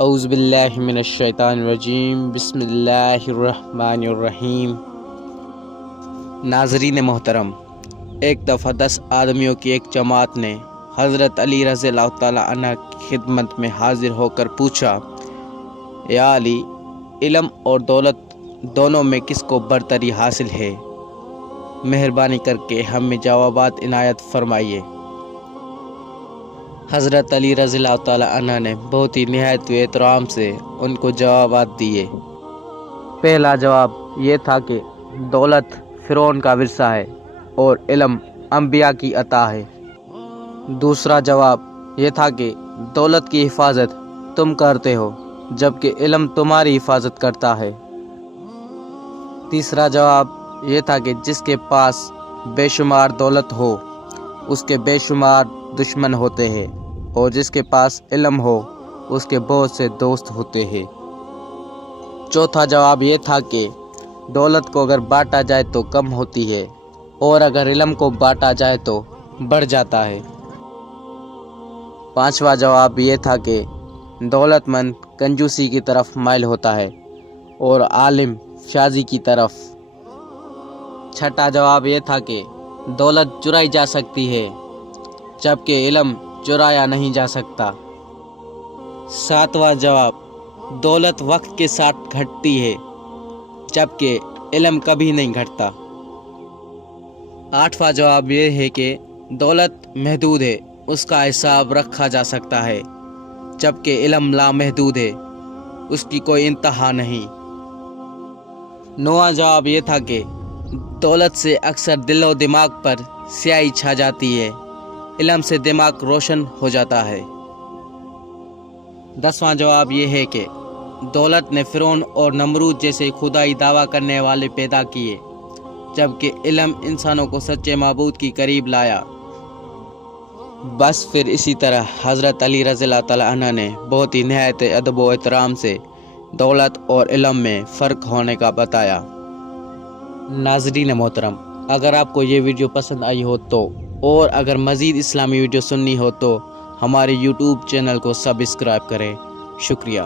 اعوذ باللہ من الشیطان الرجیم، بسم اللہ الرحمن الرحیم۔ ناظرین محترم، ایک دفعہ 10 آدمیوں کی ایک جماعت نے حضرت علی رضی اللہ تعالیٰ عنہ کی خدمت میں حاضر ہو کر پوچھا، یا علی، علم اور دولت دونوں میں کس کو برتری حاصل ہے؟ مہربانی کر کے ہمیں جوابات عنایت فرمائیے۔ حضرت علی رضی اللہ تعالیٰ عنہ نے بہت ہی نہایت احترام سے ان کو جوابات دیے۔ پہلا جواب یہ تھا کہ دولت فرعون کا ورثہ ہے اور علم انبیاء کی عطا ہے۔ دوسرا جواب یہ تھا کہ دولت کی حفاظت تم کرتے ہو جبکہ علم تمہاری حفاظت کرتا ہے۔ تیسرا جواب یہ تھا کہ جس کے پاس بے شمار دولت ہو اس کے بے شمار دشمن ہوتے ہیں اور جس کے پاس علم ہو اس کے بہت سے دوست ہوتے ہیں۔ چوتھا جواب یہ تھا کہ دولت کو اگر بانٹا جائے تو کم ہوتی ہے اور اگر علم کو بانٹا جائے تو بڑھ جاتا ہے۔ پانچواں جواب یہ تھا کہ دولت مند کنجوسی کی طرف مائل ہوتا ہے اور عالم شازی کی طرف۔ چھٹا جواب یہ تھا کہ دولت چرائی جا سکتی ہے جبکہ علم چرایا نہیں جا سکتا۔ ساتواں جواب دولت وقت کے ساتھ گھٹتی ہے جبکہ علم کبھی نہیں گھٹتا۔ آٹھواں جواب یہ ہے کہ دولت محدود ہے، اس کا حساب رکھا جا سکتا ہے جبکہ علم لامحدود ہے، اس کی کوئی انتہا نہیں۔ نواں جواب یہ تھا کہ دولت سے اکثر دل و دماغ پر سیاہی چھا جاتی ہے، علم سے دماغ روشن ہو جاتا ہے۔ 10واں جواب یہ ہے کہ دولت نے فرعون اور نمرود جیسے خدائی دعویٰ کرنے والے پیدا کیے جبکہ علم انسانوں کو سچے معبود کی قریب لایا۔ بس پھر اسی طرح حضرت علی رضی اللہ تعالیٰ عنہ نے بہت ہی نہایت ادب و احترام سے دولت اور علم میں فرق ہونے کا بتایا۔ ناظرین محترم، اگر آپ کو یہ ویڈیو پسند آئی ہو تو اور اگر مزید اسلامی ویڈیو سننی ہو تو ہمارے YouTube چینل کو سبسکرائب کریں۔ شکریہ۔